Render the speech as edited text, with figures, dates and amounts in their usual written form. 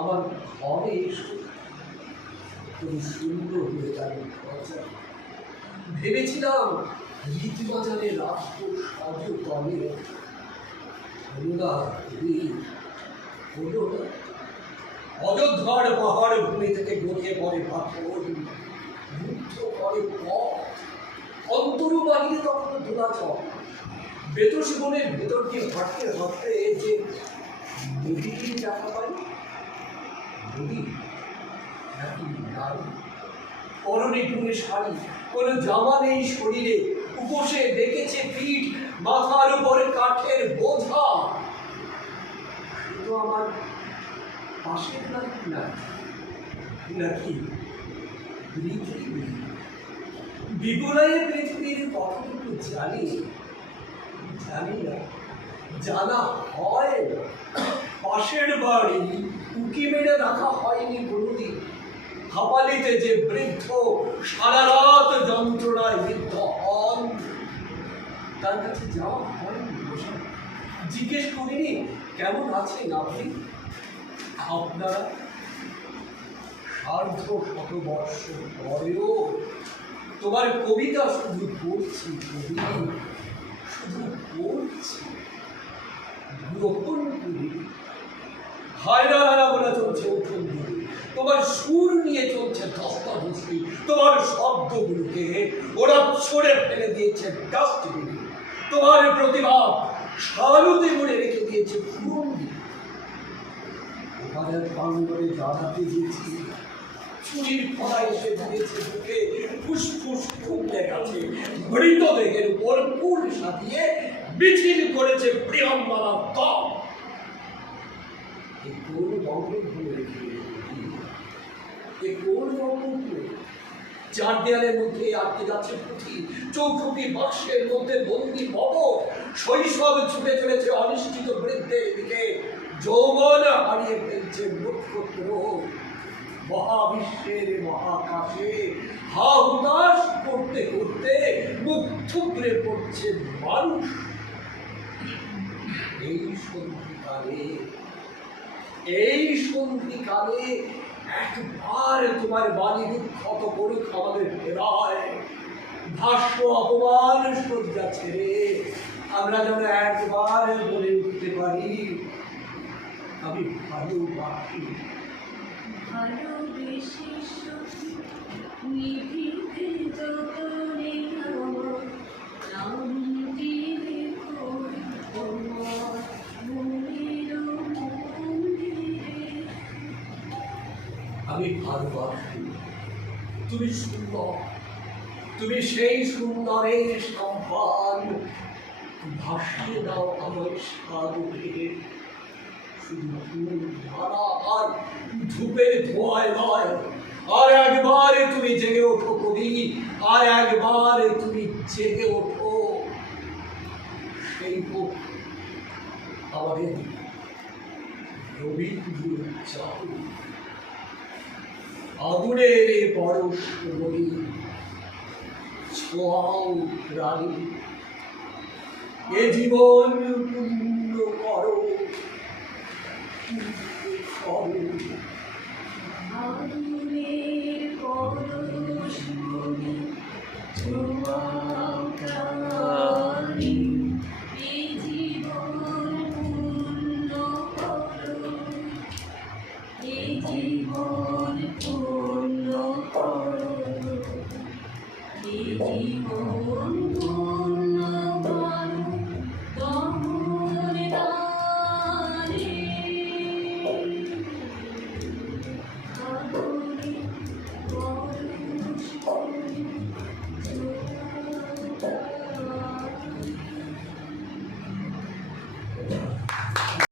আমার ঘরে এসো, তুমি সুন্দর হয়ে যাবে। ভেবেছিলাম রীতিবাজারে রাষ্ট্র সাজু তলে অযোধ্যার পাহাড় ভূমি থেকে গড়িয়ে পড়ে পাথর, যুদ্ধ করে পথ, অন্তরু বাহিনী তখন ধুলাচল। বেতসী বনের ভেতর দিয়ে হাঁটতে হাঁটতে যে নদীটি দেখা পাই, নদী নাকি নারী, পরনে টুনে শাড়ি, কোনো জামা নেই শরীরে, উপসে ডেকেছে পিঠ, মাথার উপরে কাঠের বোঝা। শুধু আমার পাশের নাকি পৃথিবী বিপুলায় পৃথিবীর কতটুকু জানি না, জানা হয় না। পাশের বাড়ি উকি মেরে দেখা হয়নি কোনোদিন। হাঁপালিতে যে বৃদ্ধ সারা রাত যন্ত্রণায় বিদ্ধ হন, তার কাছে যাওয়া হয়নি। জিজ্ঞেস করিনি কেমন আছেন আপনি। আপনারা সার্ধ শতবর্ষ পরেও তোমার কবিতা শুধু পড়ছি, কবি শুধু পড়ছি, গ্রহণ করি। হায়রা হায়রা বলে চলছে উঠোন দিয়ে, তোমার সুর নিয়ে চলছে ধস্তাধস্তি, তোমার শব্দগুলোকে ওরা ছড়ে ফেলে দিয়েছে ডাস্টবিনে, তোমার প্রতিভা সালুতে মুড়ে রেখে দিয়েছে ফুরন দিয়ে। ওখানে প্রাঙ্গণে দাঁড়াতে দিয়েছি, চুরির ফলা এসে দিয়েছে বুকে, ফুসফুস ফুটে গেছে, মৃতদেহের উপর ফুল সাজিয়ে মিছিল করেছে প্রিয়ম্বরা দল। এই কোন বঙ্গভূমি রেখে চার দেয়ালের মধ্যে আটকে যাচ্ছে পুঁথি, চৌখুটি বাক্সের মধ্যে বন্দি ভব, শৈশব ছুটে চলেছে অনিশ্চিত বৃদ্ধের দিকে, যৌবন হারিয়ে ফেলছে নক্ষত্র, মহাবিশ্বের মহাকাশে হা হুতাশ করতে করতে মুখ থুবড়ে পড়ছে মানুষ। এই সন্ধিকালে একবার তোমার বাণী বিক্ষত করুক আমাদের হৃদয়, ভাষ্য অপমান সজ্জা ছেড়ে আমরা যেন একবার বলে উঠতে পারি, আমি ভালোবাসি। আমি ভালোবাসি, তুমি সুন্দর, তুমি সেই সুন্দরের সম্মান, ভাসিয়ে দাও আমার সাগরে। শুধু ফুল ধারা আর ধূপের ধোঁয়ায় নয়, আর একবার তুমি জেগে ওঠো কবি, আর একবার তুমি জেগে ওঠো। সেই হোক আমাদের রবীন্দ্র চাহু, আগুনের পরশ নদী, ছোঁয়াও প্রাণী, এ জীবন পূর্ণ করো, আগুনের পরশ নদী, ছোঁয়াও প্রাণী, এ জীবন পূর্ণ করো, এ জীবন পূর্ণ করো, এ জীবন